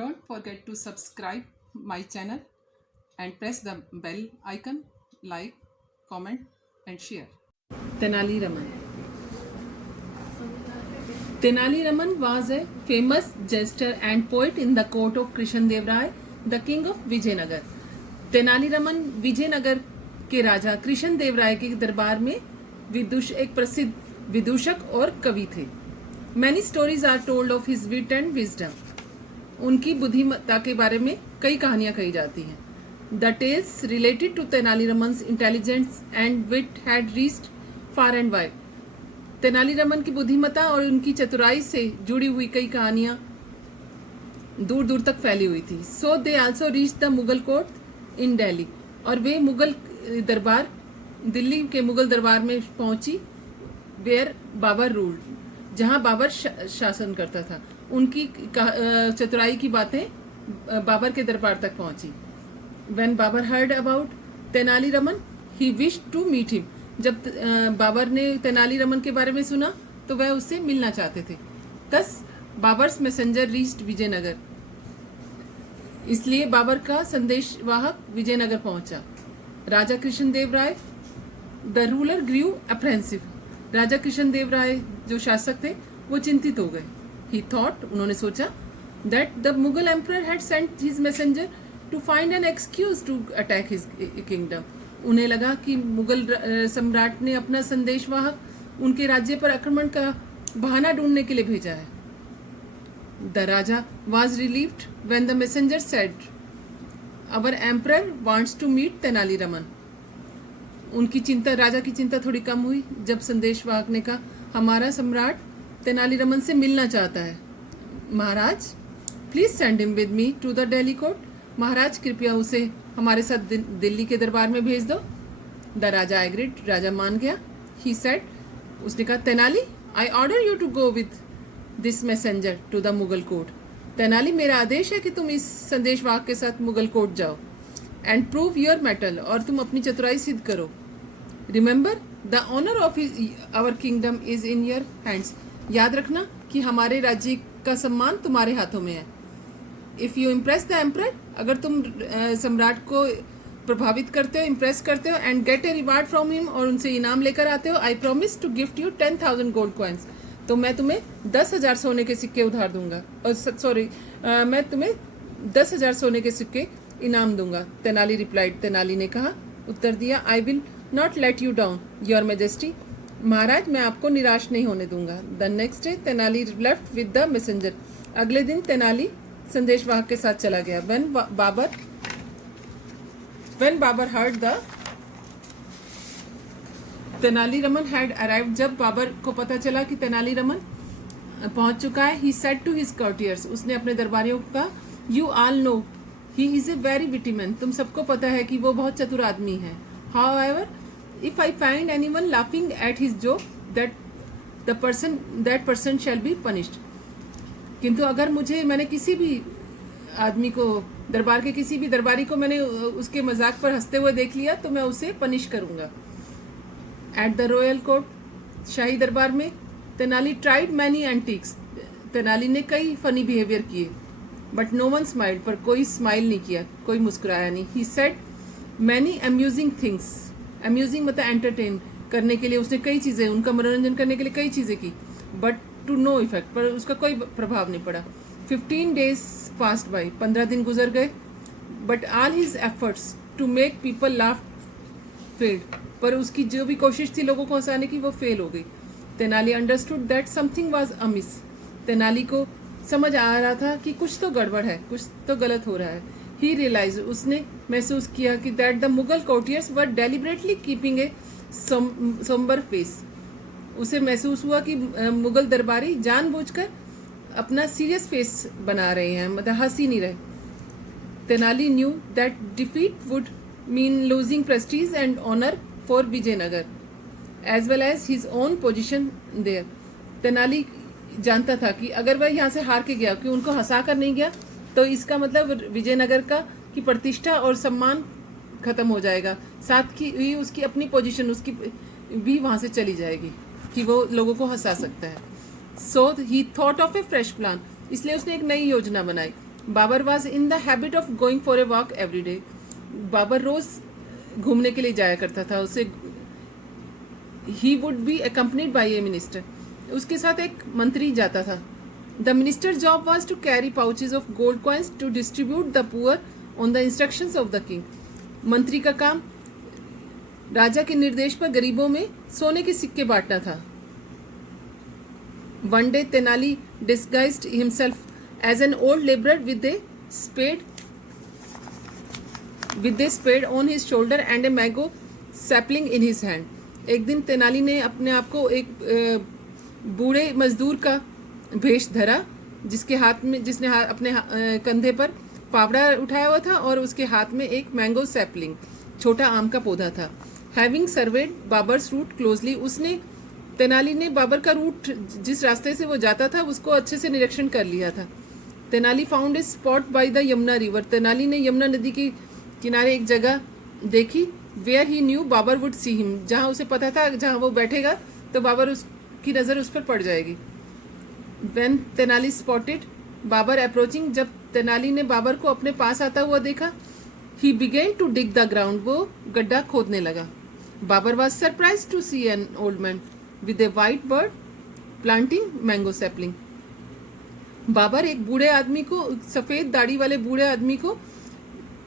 Don't forget to subscribe my channel and press the bell icon, like, comment and share. Tenali Raman. Tenali Raman was a famous jester and poet in the court of Krishndev Rai, the king of Vijayanagar. Tenali Raman Vijayanagar के राजा कृष्णदेव राय के दरबार में एक प्रसिद्ध विदूषक और कवि थे. Many stories are told of his wit and wisdom. उनकी बुद्धिमत्ता के बारे में कई कहानियां कही जाती हैं. The tales related to Tenali रमन्स intelligence and wit had reached far and wide. Tenali Raman की बुद्धिमत्ता और उनकी चतुराई से जुड़ी हुई कई कहानियां दूर दूर तक फैली हुई थी. So they also reached the Mughal court in Delhi. और वे मुगल दरबार दिल्ली के मुगल दरबार में पहुंची वेयर बाबर रूल, जहां बाबर शासन करता था. उनकी चतुराई की बातें बाबर के दरबार तक पहुंची. When Babur heard about Tenali Raman, he wished to meet him. जब बाबर ने तेनाली रमन के बारे में सुना तो वह उससे मिलना चाहते थे. Thus Babur's messenger reached Vijayanagar. इसलिए बाबर का संदेशवाहक विजयनगर पहुंचा. राजा Krishnadeva Raya the ruler grew apprehensive. राजा कृष्णदेव राय जो शासक थे वो चिंतित हो गए. ही थॉट, उन्होंने सोचा, that the Mughal emperor had sent his messenger to find an excuse to attack his kingdom. उन्हें लगा कि मुगल सम्राट ने अपना संदेशवाहक उनके राज्य पर आक्रमण का बहाना ढूंढने के लिए भेजा है. The Raja was relieved when the messenger said, "Our emperor wants to meet Tenali Raman." उनकी चिंता, राजा की चिंता थोड़ी कम हुई जब संदेशवाहक ने कहा, हमारा सम्राट तेनाली रमन से मिलना चाहता है. महाराज, please send him with me to the Delhi court. महाराज, कृपया उसे हमारे साथ दिल्ली के दरबार में भेज दो. The Raja agreed. राजा मान गया. ही सेड, उसने कहा, Tenali, I order you to go with this messenger to the Mughal court. Tenali, मेरा आदेश है कि तुम इस संदेशवाहक के साथ मुगल कोर्ट जाओ. एंड प्रूव योर मेटल, और तुम अपनी चतुराई सिद्ध करो. Remember, the honour of our kingdom is in your hands. याद रखना कि हमारे राज्य का सम्मान तुम्हारे हाथों में है. If you impress the emperor, अगर तुम सम्राट को प्रभावित करते हो, इम्प्रेस करते हो, and get a reward from him, और उनसे इनाम लेकर आते हो, I promise to gift you 10,000 gold coins. तो मैं तुम्हें 10,000 सोने के सिक्के उधार दूंगा. मैं तुम्हें 10,000 सोने के सिक्के इनाम दूंगा. तेनाली रिप्लाइड. तेनाली ने कहा, उत्तर दिया, I will not let you down your majesty. महाराज, मैं आपको निराश नहीं होने दूंगा. The next day Tenali left with the messenger. अगले दिन तेनाली संदेशवाहक के साथ चला गया. When Babur heard the Tenali Raman had arrived. जब बाबर को पता चला कि तेनाली रमन पहुंच चुका है, he said to his courtiers, उसने अपने दरबारियों को कहा, you all know he is a very witty man. तुम सबको पता है कि वो बहुत चतुर आदमी है. However, if I find anyone laughing at his joke, that person shall be punished. किंतु अगर मैंने किसी भी आदमी को, दरबार के किसी भी दरबारी को मैंने उसके मजाक पर हंसते हुए देख लिया तो मैं उसे पनिश करूंगा. एट द रॉयल कोर्ट, शाही दरबार में, Tenali tried many antics. Tenali ने कई फनी बिहेवियर किए. बट नो वन स्माइल्ड, पर कोई स्माइल नहीं किया, कोई मुस्कुराया नहीं. He said many amusing things. Amusing मतलब एंटरटेन करने के लिए उसने कई चीज़ें, उनका मनोरंजन करने के लिए कई चीज़ें की. बट टू नो इफेक्ट, पर उसका कोई प्रभाव नहीं पड़ा. 15 days passed by. 15 दिन गुजर गए. But all his efforts to make people laugh failed. पर उसकी जो भी कोशिश थी लोगों को हंसाने की, वो फेल हो गई. Tenali understood that something was amiss. Tenali को समझ आ रहा था कि कुछ तो गड़बड़ है, कुछ तो गलत हो रहा है. ही रियलाइज, उसने महसूस किया कि that the Mughal courtiers were deliberately keeping A sombre face. उसे महसूस हुआ कि मुगल दरबारी जानबूझकर अपना सीरियस फेस बना रहे हैं, मतलब हंस ही नहीं रहे. Tenali knew that defeat would mean losing prestige and honour for Vijayanagar as well as his own position there. Tenali जानता था कि अगर वह यहाँ से हार के गया, कि उनको हंसा कर नहीं गया, तो इसका मतलब विजयनगर की प्रतिष्ठा और सम्मान खत्म हो जाएगा. साथ ही उसकी अपनी पोजीशन उसकी भी वहाँ से चली जाएगी कि वो लोगों को हंसा सकता है. So he thought of a fresh plan. इसलिए उसने एक नई योजना बनाई. Babur was in the habit of going for a walk every day. Babur रोज घूमने के लिए जाया करता था। उसे he would be accompanied by a minister. उसके साथ एक मंत्री जाता था। The minister job was to carry pouches of gold coins to distribute the poor on the instructions of the king. मंत्री का काम राजा के निर्देश पर गरीबों में सोने के सिक्के बांटना था। One day Tenali disguised himself as an old labourer with a spade on his shoulder and a mango sapling in his hand. एक दिन तेनाली ने अपने आप को एक बूढ़े मजदूर का भेष धरा, जिसने अपने कंधे पर फावड़ा उठाया हुआ था और उसके हाथ में एक मैंगो सैपलिंग, छोटा आम का पौधा था। Having surveyed Babur's route closely, उसने तेनाली ने बाबर का रूट, जिस रास्ते से वो जाता था, उसको अच्छे से निरीक्षण कर लिया था। Tenali found a spot by the Yamuna river. Tenali ने यमुना नदी के किनारे एक जगह देखी। Where he knew Babur would see him, जहाँ उसे पता था जहाँ वो बैठेगा तो बाबर उसकी नज़र उस पर पड़ जाएगी। When Tenali spotted Babur approaching, जब तेनाली ने बाबर को अपने पास आता हुआ देखा, he began to dig the ground, वो गड्ढा खोदने लगा। Babur was surprise to see an old man with a white beard planting mango sapling. Babur एक बूढ़े आदमी को, सफेद दाढ़ी वाले बूढ़े आदमी को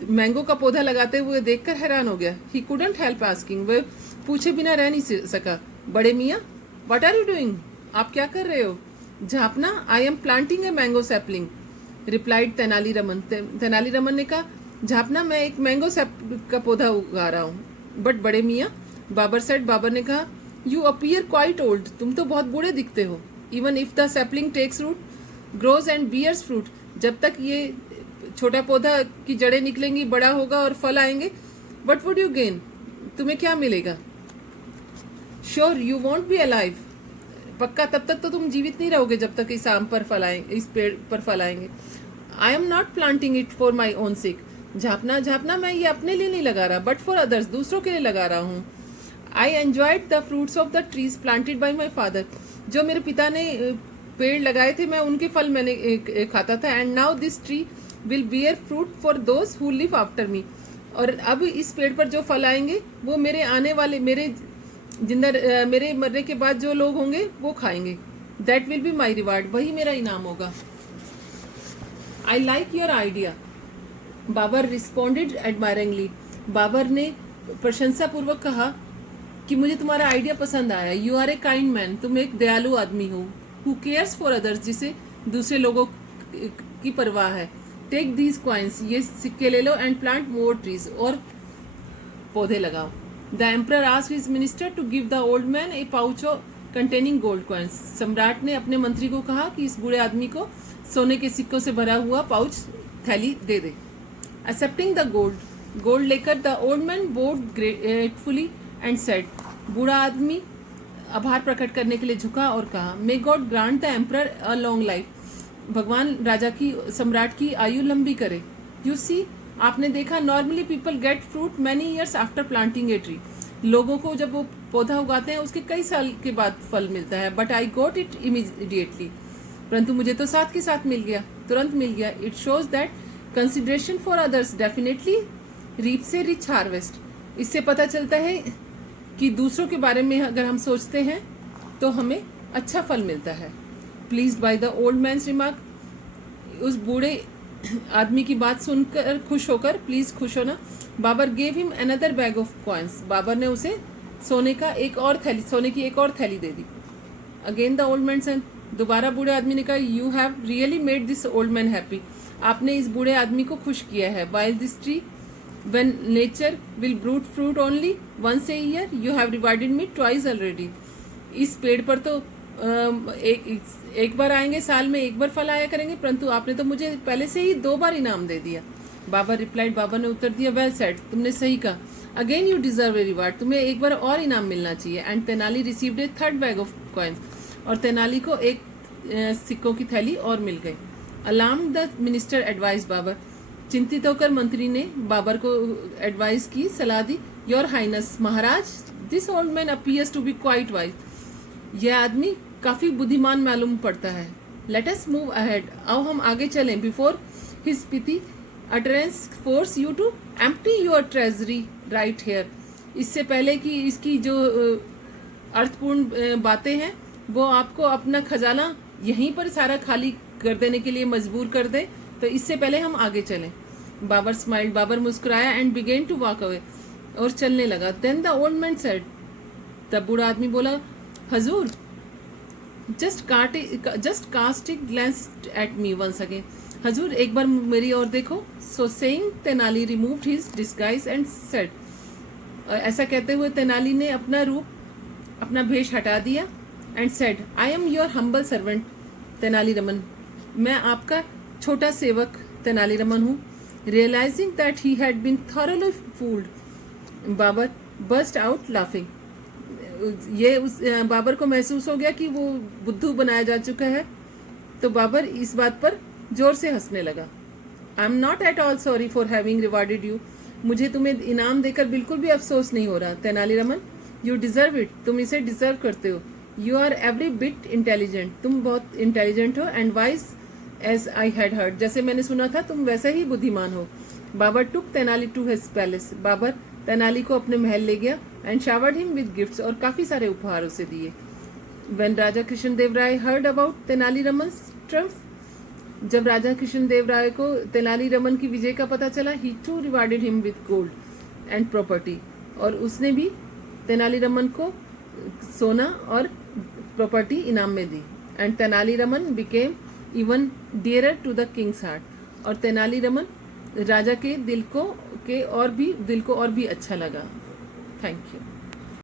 मैंगो का पौधा लगाते हुए देखकर हैरान हो गया। ही कुडंट हेल्प आस्किंग, वह पूछे बिना रह नहीं सका, बड़े मियाँ व्हाट आर यू डूइंग, आप क्या कर रहे हो? झापना, I am planting a mango sapling, replied Tenali Raman. Tenali Raman ने कहा, झापना, मैं एक मैंगो का पौधा उगा रहा हूँ। बट बड़े मियाँ, बाबर सेड, बाबर ने कहा, यू अपीयर क्वाइट ओल्ड, तुम तो बहुत बूढ़े दिखते हो। Even if the sapling takes root grows and bears fruit, जब तक ये छोटा पौधा की जड़ें निकलेंगी, बड़ा होगा और फल आएंगे, वट वुड यू गेन, तुम्हें क्या मिलेगा? Sure you want be alive, पक्का तब तक तो तुम जीवित नहीं रहोगे जब तक इस आम पर फल आएंगे, इस पेड़ पर फल आएंगे। I am not planting it for my own sake, झापना झापना, मैं ये अपने लिए नहीं लगा रहा, बट फॉर अदर्स, दूसरों के लिए लगा रहा हूँ। I enjoyed the fruits of the trees planted by my father, जो मेरे पिता ने पेड़ लगाए थे, मैं उनके फल मैंने खाता था। And now this tree will beer fruit for those who live after me, और अब इस पेड़ पर जो फल आएंगे वो मेरे आने वाले, मेरे मरने के बाद जो लोग होंगे वो खाएंगे। That will be my reward, वही मेरा इनाम होगा। I like your idea, Babur responded admiringly, Babur ने प्रशंसापूर्वक कहा कि मुझे तुम्हारा आइडिया पसंद आया। You are a kind man, तुम एक दयालु आदमी हो। हु केयर्स फॉर अदर्स, जिसे दूसरे लोगों की परवाह है। टेक दीज कॉइन्स, ये सिक्के ले लो, एंड प्लांट मोर ट्रीज, और पौधे लगाओ। The emperor asked his minister to give the old man a pouch containing gold coins. सम्राट ने अपने मंत्री को कहा कि इस बूढ़े आदमी को सोने के सिक्कों से भरा हुआ पाउच, थैली दे दे। एक्सेप्टिंग द गोल्ड लेकर the old man bowed gratefully and said, बूढ़ा आदमी आभार प्रकट करने के लिए झुका और कहा, may God grant the emperor a long life, भगवान राजा की, सम्राट की आयु लंबी करे। यू सी, आपने देखा, normally people get fruit many years after planting a tree, लोगों को जब वो पौधा उगाते हैं उसके कई साल के बाद फल मिलता है। But I got it immediately, परंतु मुझे तो साथ के साथ मिल गया, तुरंत मिल गया। It shows that consideration for others definitely reefs A rich harvest, इससे पता चलता है कि दूसरों के बारे में अगर हम सोचते हैं तो हमें अच्छा फल मिलता है। Pleased by the old man's remark, उस बूढ़े आदमी की बात सुनकर खुश होकर, प्लीज खुश होना, Babur gave him another bag of coins, Babur ने उसे सोने की एक और थैली दे दी। Again the old man said, दोबारा बूढ़े आदमी ने कहा, you have really made this old man happy, आपने इस बूढ़े आदमी को खुश किया है। While this tree when nature will brood fruit only once a year, you have rewarded me twice already, इस पेड़ पर तो एक बार आएंगे, साल में एक बार फल आया करेंगे, परंतु आपने तो मुझे पहले से ही 2 बार इनाम दे दिया। बाबर रिप्लाइड, बाबर ने उत्तर दिया, वेल सेड, तुमने सही कहा। Again you deserve a reward, तुम्हें एक बार और इनाम मिलना चाहिए। And Tenali received A third bag of coins, और तेनाली को एक सिक्कों की थैली और मिल गई। Alarmed the minister advise Babur, चिंतित होकर मंत्री ने बाबर को एडवाइस की, सलाह दी, योर हाइनेस, महाराज, this old man appears to be quite wise, यह आदमी काफ़ी बुद्धिमान मालूम पड़ता है। लेट अस मूव अहेड, आओ हम आगे चलें, before his pithy utterance force you to empty your treasury right here. इससे पहले कि इसकी जो अर्थपूर्ण बातें हैं वो आपको अपना खजाना यहीं पर सारा खाली कर देने के लिए मजबूर कर दे, तो इससे पहले हम आगे चलें. बाबर स्माइल्ड, बाबर मुस्कुराया and began to walk away, और चलने लगा. Then the old man said, तब बूढ़ा आदमी बोला, हजूर, just cast a glance at me once again. हजूर एक बार मेरी ओर देखो. So saying Tenali removed his disguise and said, ऐसा कहते हुए तेनाली ने अपना रूप, अपना भेष हटा दिया. And said, I am your humble servant Tenali Raman, मैं आपका छोटा सेवक तेनाली रमन हूँ. Realising that he had been thoroughly fooled, Babur burst out laughing. ये उस बाबर को महसूस हो गया कि वो बुद्धू बनाया जा चुका है, तो बाबर इस बात पर जोर से हंसने लगा. आई am not at all sorry for having rewarded you, मुझे तुम्हें इनाम देकर बिल्कुल भी अफसोस नहीं हो रहा. Tenali Raman, you deserve it, तुम इसे डिजर्व करते हो. You are every bit intelligent, तुम बहुत इंटेलिजेंट हो. And wise as I had heard, जैसे मैंने सुना था तुम वैसे ही बुद्धिमान हो. Babur took Tenali to his palace, Babur Tenali को अपने महल ले गया. And showered him with gifts, और काफी सारे उपहार उसे दिए. When Raja Krishnadeva Raya heard about Tenali रमन्स triumph, जब राजा कृष्णदेव राय को तेनाली रमन की विजय का पता चला, he too rewarded him with gold and property, और उसने भी तेनाली रमन को सोना और प्रॉपर्टी इनाम में दी. And Tenali Raman became even dearer to the king's heart, और तेनाली रमन राजा के दिल को और भी अच्छा लगा. Thank you.